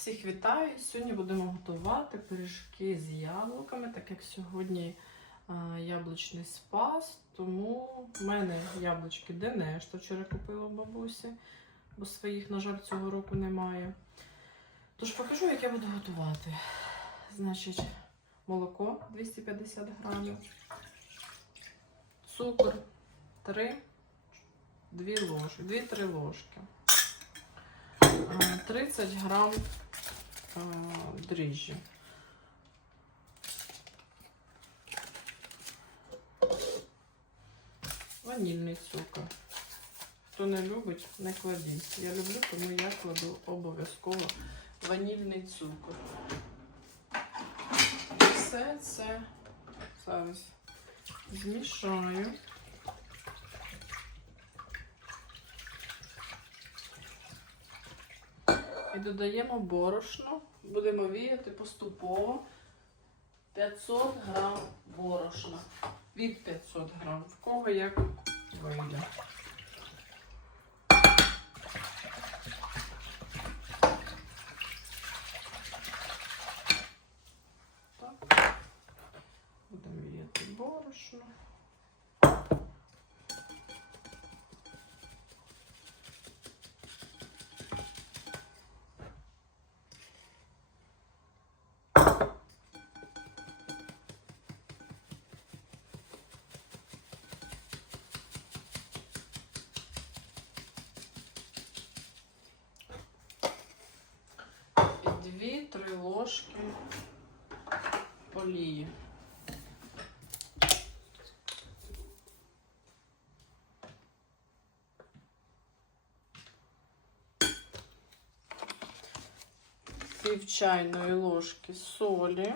Всіх вітаю! Сьогодні будемо готувати пиріжки з яблуками, так як сьогодні а, яблучний спас, тому в мене яблучки Дене, що вчора купила бабусі, бо своїх, на жаль, цього року немає. Тож покажу, як я буду готувати. Значить, молоко 250 грамів, цукор 3, 2 ложки, 2-3 ложки. 30 грам а, дріжджі. Ванільний цукор. Хто не любить, не кладіть. Я люблю, тому я кладу обов'язково ванільний цукор. Все це зараз змішаю. І додаємо борошно. Будемо віяти поступово 500 грам борошна. Від 500 грам. В кого як вийде. Олії. Пів чайної ложки солі.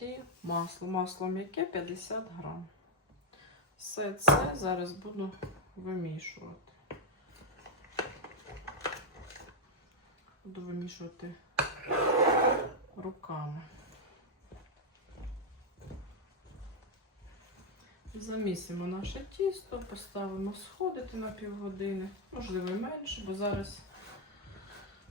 І масло. Масло м'яке 50 грам. Все це зараз буду вимішувати. Буду вимішувати руками. Замісимо наше тісто, поставимо сходити на півгодини, можливо менше, бо зараз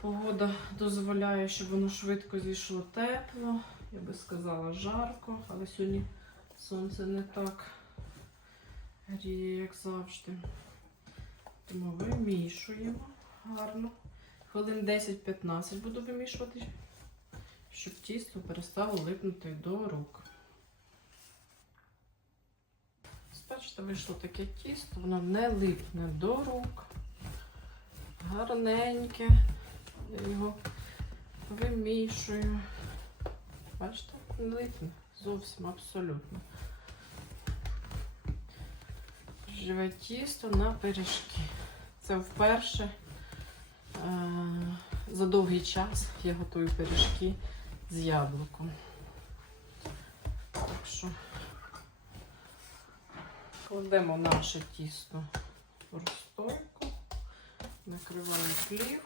погода дозволяє, щоб воно швидко зійшло тепло. Я би сказала жарко, але сьогодні сонце не так гріє, як завжди. Тому вимішуємо гарно. Хвилин 10-15 буду вимішувати, щоб тісто перестало липнути до рук. Бачите, вийшло таке тісто, воно не липне до рук. Гарненьке. Я його вимішую. Бачите, не липне зовсім абсолютно. Живе тісто на пиріжки. Це вперше за довгий час я готую пиріжки з яблуком. Так що кладемо наше тісто в розтойку, накриваємо плівкою.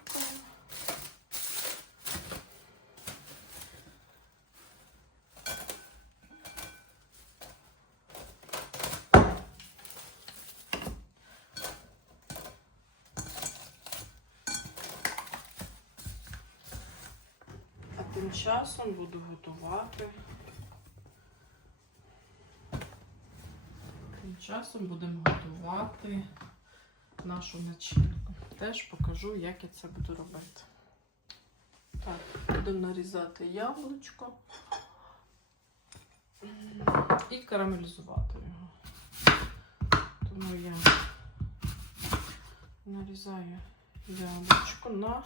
А тим часом буду готувати. Тим часом будемо готувати нашу начинку. Теж покажу, як я це буду робити. Так, буду нарізати яблучко і карамелізувати його. Тому я нарізаю яблучко на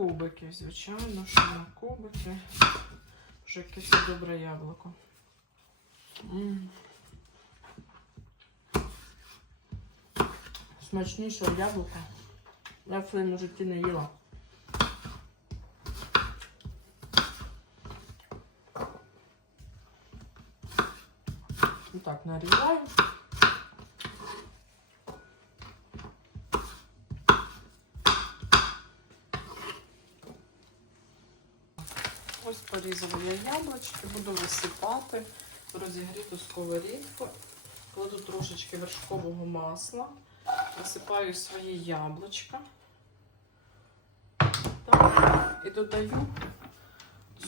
кубики, звичайно, що на кубики. Вже якесь добре яблуко. М. Смачнішого яблука. Я в своєму житті не їла. Так, нарізаю. Ось порізала я яблучки, буду висипати розігріту сковорідку. Кладу трошечки вершкового масла. Висипаю свої яблучка. Так, і додаю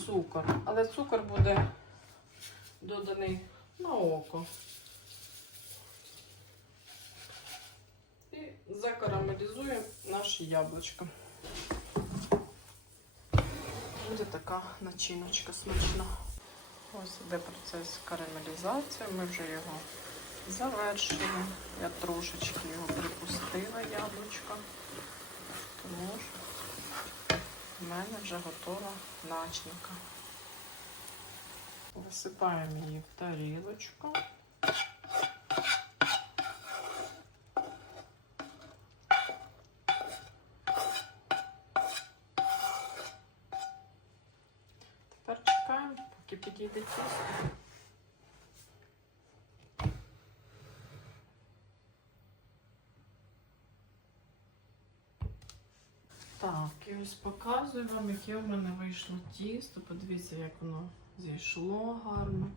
цукор. Але цукор буде доданий на око. І закарамелізуємо наші яблучка. Буде така начиночка смачна. Ось іде процес карамелізації. Ми вже його завершили. Я трошечки його припустила яблучка, тому що в мене вже готова начинка. Висипаємо її в тарілочку. Тепер поки підійде тісто. Так, і ось показую вам, яке у мене вийшло тісто. Подивіться, як воно зійшло гарно.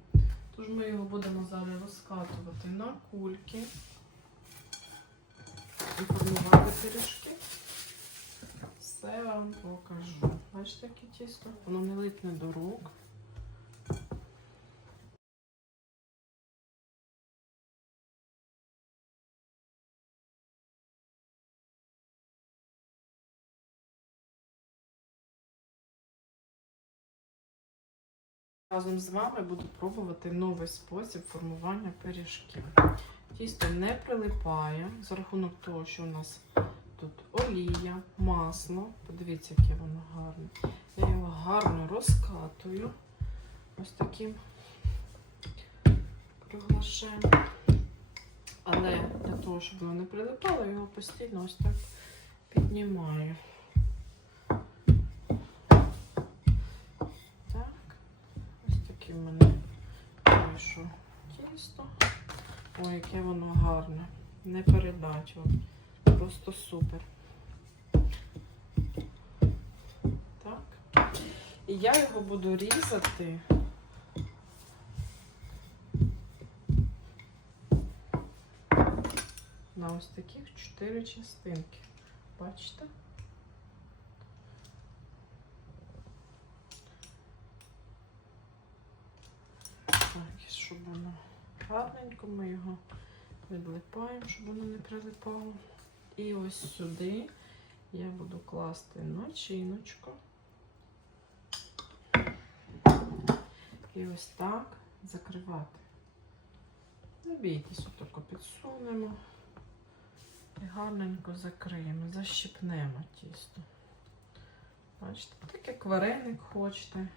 Тож ми його будемо зараз розкатувати на кульки і формувати пиріжки. Все вам покажу. Бачите, яке тісто? Воно не липне до рук. Разом з вами буду пробувати новий спосіб формування пиріжків. Тісто не прилипає за рахунок того, що у нас тут олія, масло. Подивіться, яке воно гарне. Я його гарно розкатую ось таким приглашенням. Але для того, щоб воно не прилипало, його постійно ось так піднімаю. Тісто. Ой, яке воно гарне. Не передать вам. Просто супер. Так. І я його буду різати. На ось таких чотири частинки. Бачите? Так, щоб воно гарненько, ми його відлипаємо, щоб воно не прилипало. І ось сюди я буду класти начиночку. І ось так закривати. Не бійтесь, отако підсунемо і гарненько закриємо, защипнемо тісто. Бачите, так як вареник хочете.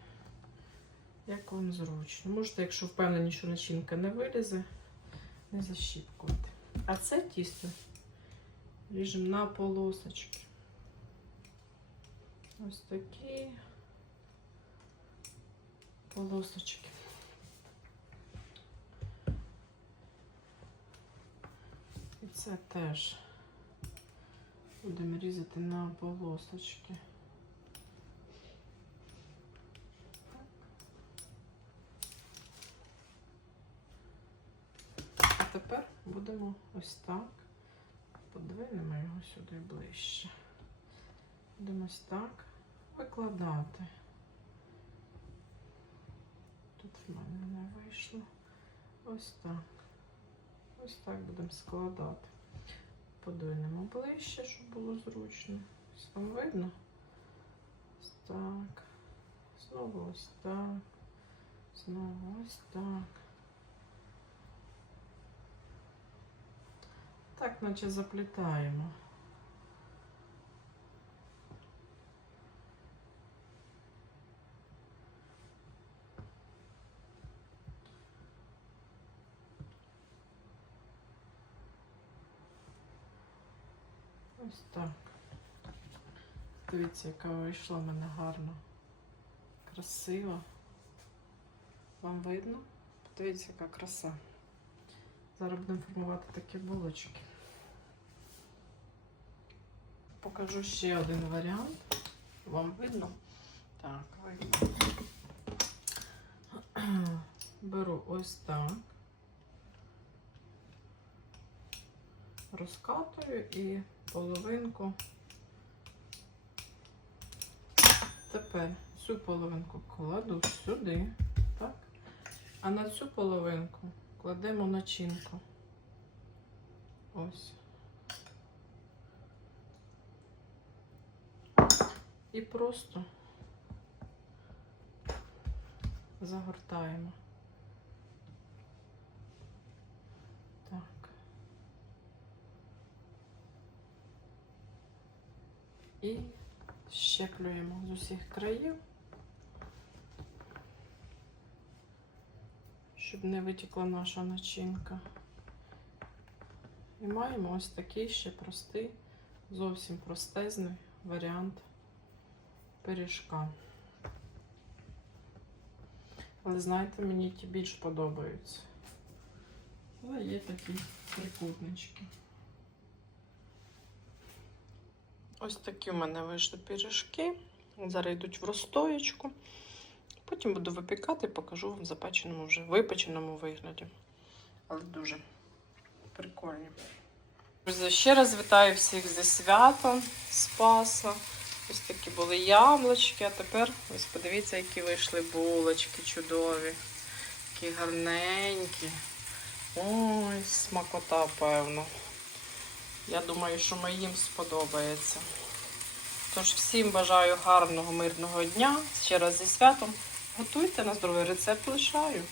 Як вам зручно. Можете, якщо впевнені, що начинка не вилізе, не защіпкувати. А це тісто ріжемо на полосочки. Ось такі полосочки. І це теж будемо різати на полосочки. А тепер будемо ось так. Подвинемо його сюди ближче. Будемо ось так викладати. Тут в мене не вийшло. Ось так. Ось так будемо складати. Подвинемо ближче, щоб було зручно. Ось Вам видно? Ось так. Знову ось так. Знову ось так. Так, наче заплітаємо. Ось так. Дивіться, яка вийшла в мене гарна. Красива. Вам видно? Подивіться, яка краса. Зараз будемо формувати такі булочки. Покажу ще один варіант. Вам видно? Так, видно. Беру ось так. розкатую і половинку. Тепер цю половинку кладу сюди, так? А на цю половинку кладемо начинку. Ось. І просто загортаємо. Так. І щеплюємо з усіх країв, щоб не витікла наша начинка. І маємо ось такий ще простий, зовсім простезний варіант пиріжка. Але знаєте, мені ті більш подобаються. Але є такі трикутнички. Ось такі в мене вийшли пиріжки. Зараз йдуть в розстоєчку. Потім буду випікати, і покажу вам в запеченому вже випеченому вигляді. Але дуже прикольні. Ще раз вітаю всіх зі святом Спаса. Ось такі були яблучки, а тепер ось подивіться, які вийшли булочки чудові, які гарненькі. Ой, смакота, певно. Я думаю, що моїм сподобається. Тож всім бажаю гарного, мирного дня. Ще раз зі святом. Готуйте на здоровий рецепт лишаю.